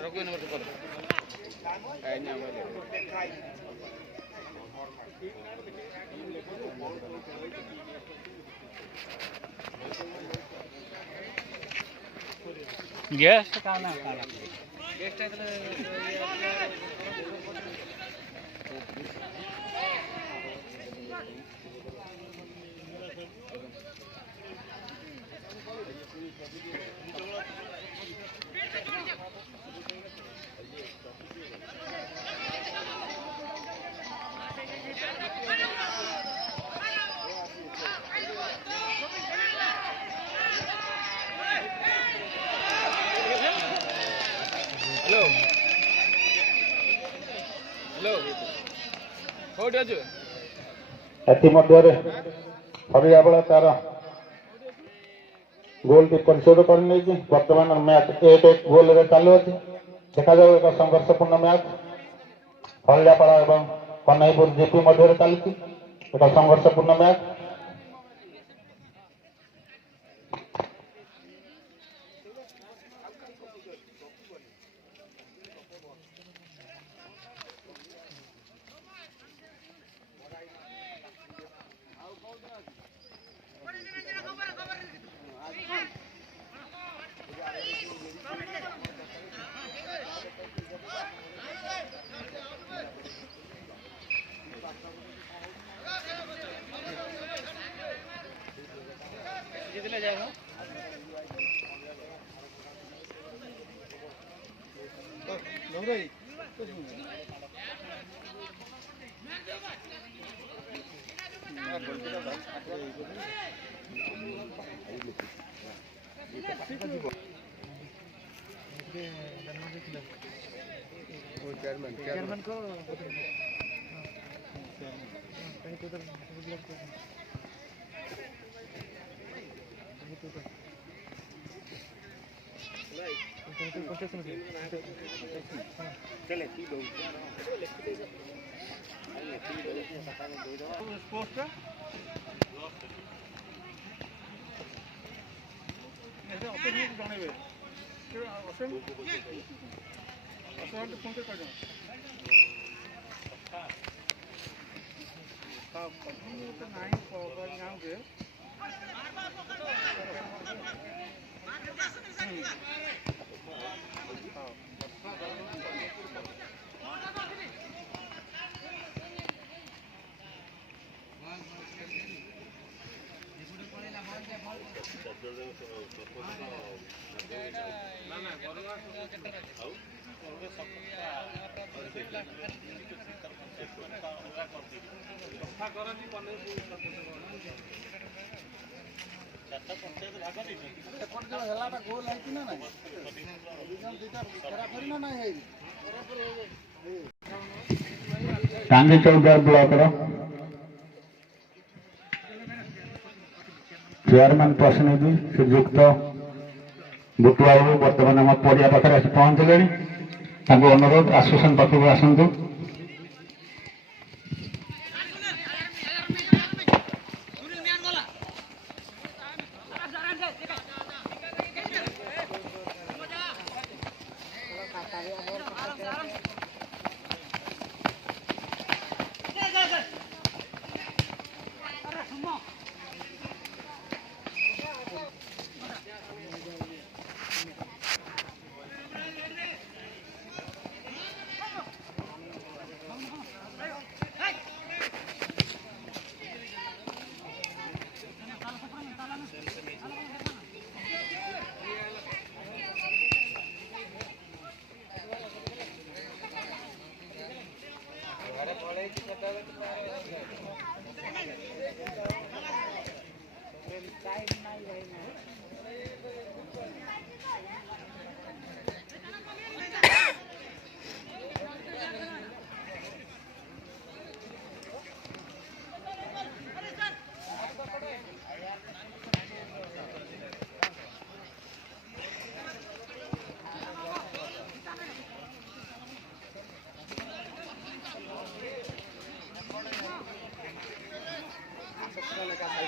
Rogo number to Yes, Hello. Hello. How do you? ଏଥିମଧ୍ୟରେ ହରିଆବଳ ତାର ଗୋଲଟି ପରିଶୋଧ କରିନେଇଛି। ବର୍ତ୍ତମାନ ମ୍ୟାଚ୍ 1-1 ଗୋଲରେ ଚାଲୁଅଛି। ଦେଖାଯାଉ ଏକ ସଂଘର୍ଷପୂର୍ଣ୍ଣ ମ୍ୟାଚ୍ ହରିଆପାଳ ଏବଂ କହ୍ନେଇପୁର ଜିପି ମଧ୍ୟରେ ଚାଲିଛି। ଏକ ସଂଘର୍ଷପୂର୍ଣ୍ଣ ମ୍ୟାଚ୍। चेयरमैन को टांगी चौदार ब्लॉक चेयरमैन प्रतिनिधि श्रीजुक्त बुटुआबू बर्तमान आम पड़िया पाखे आसी पहुंचले। अनुरोध आसोसिएशन पाखक आसतु।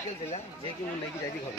साइकेल थिला जे कि मु लेके जाई घर।